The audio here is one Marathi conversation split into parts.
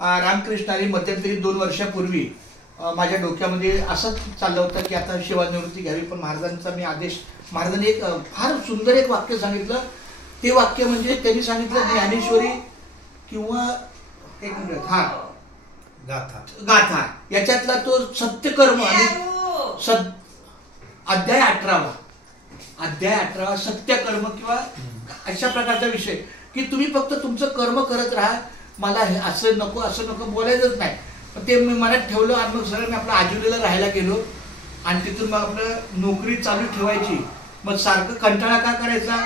रामकृष्ण हरी मध्यंतरी 2 वर्षापूर्वी माझ्या डोक्यामध्ये असंच चाललं होतं की आता सेवानिवृत्ती घ्यावी, पण महाराजांचा मी आदेश, महाराजांनी एक फार सुंदर एक वाक्य सांगितलं. ते वाक्य म्हणजे त्यांनी सांगितलं ज्ञानेश्वरी किंवा एक मिनिट गाथा याच्यातला तो सत्यकर्म आणि अध्याय 18 सत्यकर्म किंवा अशा प्रकारचा विषय की तुम्ही फक्त तुमचं कर्म करत राहा, मला असं नको बोलायचंच नाही. ते मी मनात ठेवलं आणि मग सरळ मी आपल्या आजुलीला राहायला गेलो आणि तिथून मग आपलं नोकरी चालू ठेवायची. मग सारखं कंटाळा का करायचा,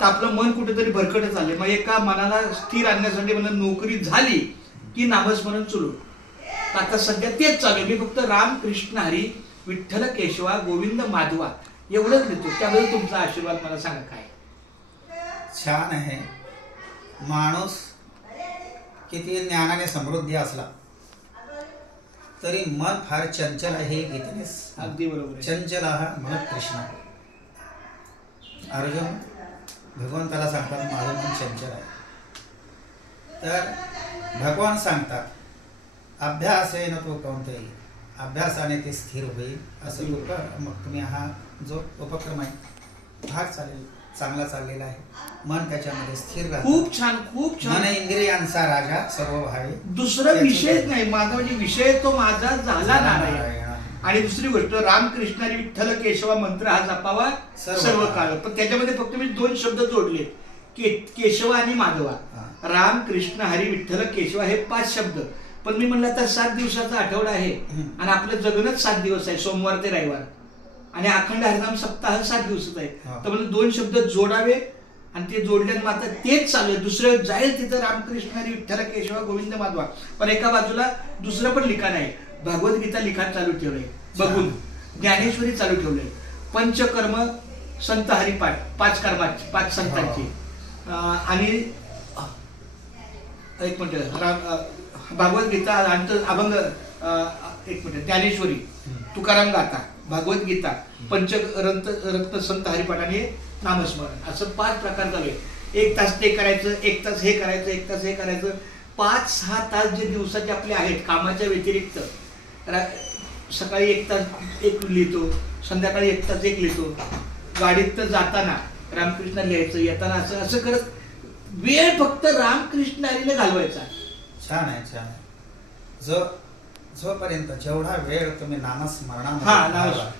तर आपलं मन कुठेतरी भरकटत आले. मग एका मनाला स्थिर आणण्यासाठी मला नोकरी झाली की नामस्मरण सुरू. आता सध्या तेच चालू आहे. मी फक्त राम कृष्ण हरी विठ्ठल केशवा गोविंद माधवा एवढंच लिहितो. त्याबद्दल तुमचा आशीर्वाद मला सांगा काय. छान आहे. माणूस किती ज्ञानाने समृद्धी असला तरी मन फार चंचल आहे. गीतेने अगदी बरोबर. चंचल हा मन कृष्ण. अर्जुन भगवंताला सांगतात माझं मन चंचल आहे. तर भगवान सांगतात अभ्यासेन तो कौंतेय, अभ्यासाने ते स्थिर होईल असं लोक. मग तुम्ही हा जो उपक्रम आहे फार चांगला चाललेला आहे. मन त्याच्यामध्ये स्थिर राहतं. खूप छान. मन इंद्रियांचा राजा सर्व भावे. दुसरा विषयच नाही माझा, म्हणजे विषय तो माझा झाला नाही. आणि दुसरी गोष्ट रामकृष्ण हरी विठ्ठल केशवा मंत्र हा जपावा सर्व काळ. पण त्याच्यामध्ये फक्त मी 2 शब्द जोडले, केशवा आणि माधवा. राम कृष्ण हरी विठ्ठल केशवा हे 5 शब्द. पण मी म्हणलं आता 7 दिवसाचा आठवडा आहे आणि आपलं जगणच 7 दिवस आहे, सोमवार ते रविवार, आणि अखंड हरिनाम सप्ताह 7 दिवसाचा आहे. तर म्हणजे 2 शब्द जोडावे आणि ते जोडल्यानं मात्र तेच चालू आहे. दुसरं जाईल तिथं रामकृष्ण हरी विठ्ठल केशवा गोविंद माधवा. पण एका बाजूला दुसरं पण लिखाण आहे. भगवद्गीता लिखाण चालू ठेवलंय बघून, ज्ञानेश्वरी चालू ठेवलंय, पंचकर्म संत हरिपाठ 5 कर्माची 5 संतांची, आणि एक मिनिट भगवद्गीता अभंग, एक मिनिट ज्ञानेश्वरी, तुकाराम गाथा, भगवद्गीता, पंचरत्न संत हरिपाठ आणि नामस्मरण, असं 5 प्रकार चालू आहे. 1 तास ते करायचं, 1 तास हे करायचं, 1 तास हे करायचं. 5-6 तास जे दिवसाचे आपले आहेत कामाच्या व्यतिरिक्त, सकाळी 1 तास 1 लिहितो, संध्याकाळी 1 तास 1 लिहितो, गाडीत जाताना रामकृष्ण लिहायचं, येताना असं करत वेळ फक्त रामकृष्ण हरीने घालवायचा. छान आहे, छान आहे. जोपर्यंत जेवढा वेळ तुम्ही नामस्मरणामध्ये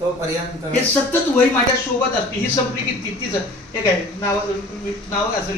तोपर्यंत हे सतत वही माझ्या सोबत असते. ही संपली की तीच एक आहे नाव असेल